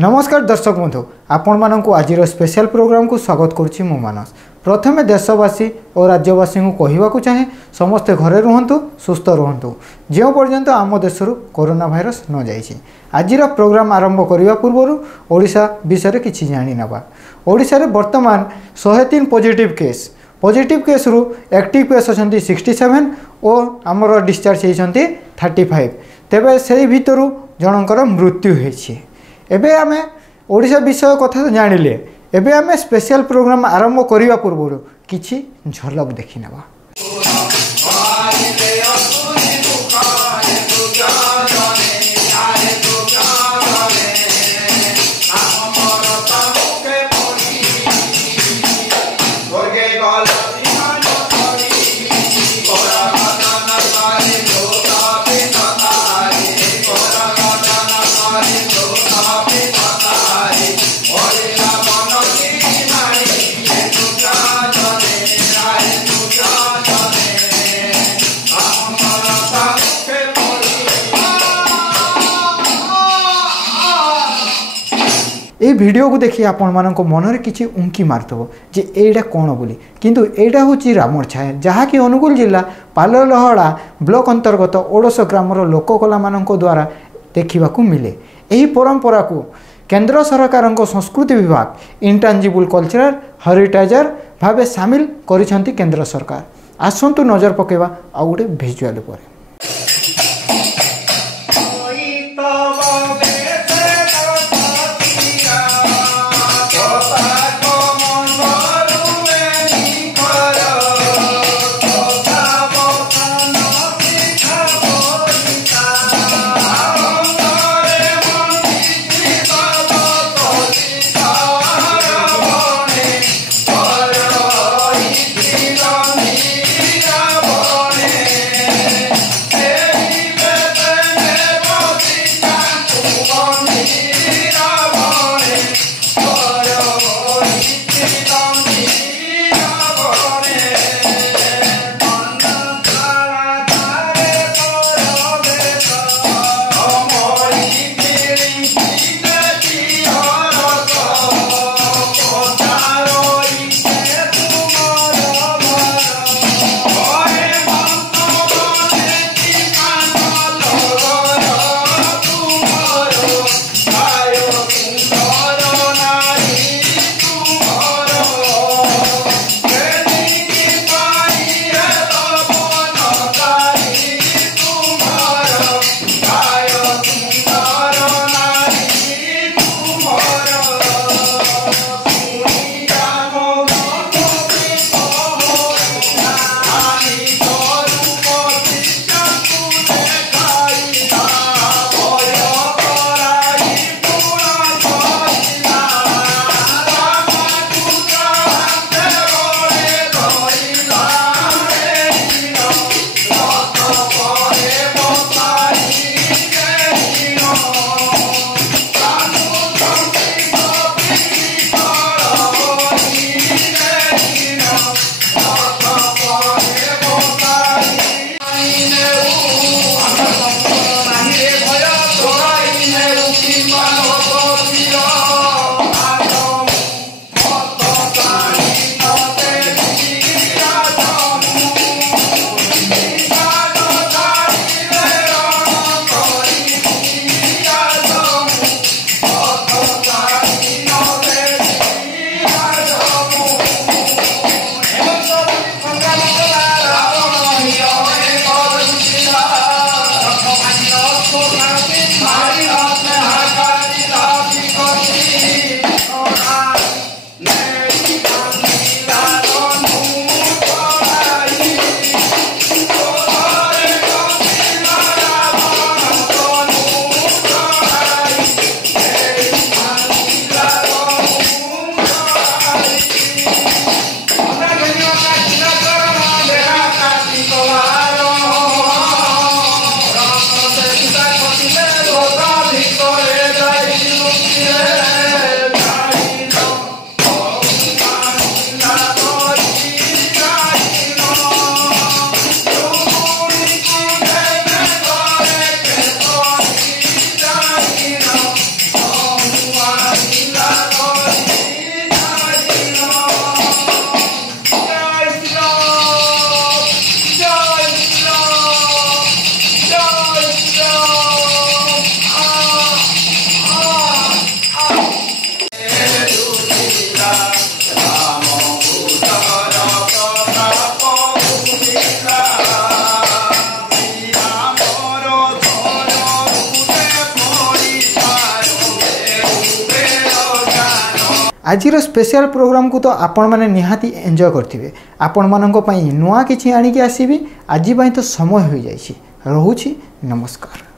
नमस्कार दर्शक बंधु आपण मानक आज स्पेशल प्रोग्राम को स्वागत करुच्ची मो मानस। प्रथमे देशवासी और राज्यवासी को कहवाक चाहे समस्ते घरे रुहतु सुस्थ रुहतु जो पर्यंत आम देश कोरोना भाइरस न जाइए। आज प्रोग्राम आरंभ करने पूर्व ओडिशा विषय किसी जानी नवा। ओडिशा रे वर्तमान 103 पॉजिटिव केस रु एक्टिव केस अच्छा 67 और आमर डिस्चार्ज होती 35। तेबे से भितर जनकर मृत्यु होती। एबे आमे ओडिशा विषय कथा तो जानिले। एबे आमे स्पेशल प्रोग्राम आरंभ करने पूर्व किछि झलक देखि नेबा। ये वीडियो को देखिए आपण मानक मन में किसी उंकी मारथबो जे एटा कौन बोली, किंतु एटा होची रामर छाया जहाँकि अनुगुल जिला पाललहड़ा ब्लॉक अंतर्गत ओडस ग्रामर लोककला मानक द्वारा देखा मिले। यही परंपरा को केंद्र सरकार संस्कृति विभाग इंटांजिबल कल्चरल हेरिटेजर भाव सामिल करिसेंती केंद्र सरकार। आसंतु नजर पकेबा आ गोटे भिजुआल पर। आजिर स्पेशल प्रोग्राम को तो आपण मैंने निहाती एंजॉय करथिबे। आपण माननको पई नुआ किछि आनी के आसीबी। आजि पई तो समय हो जाइछि। रहूछि नमस्कार।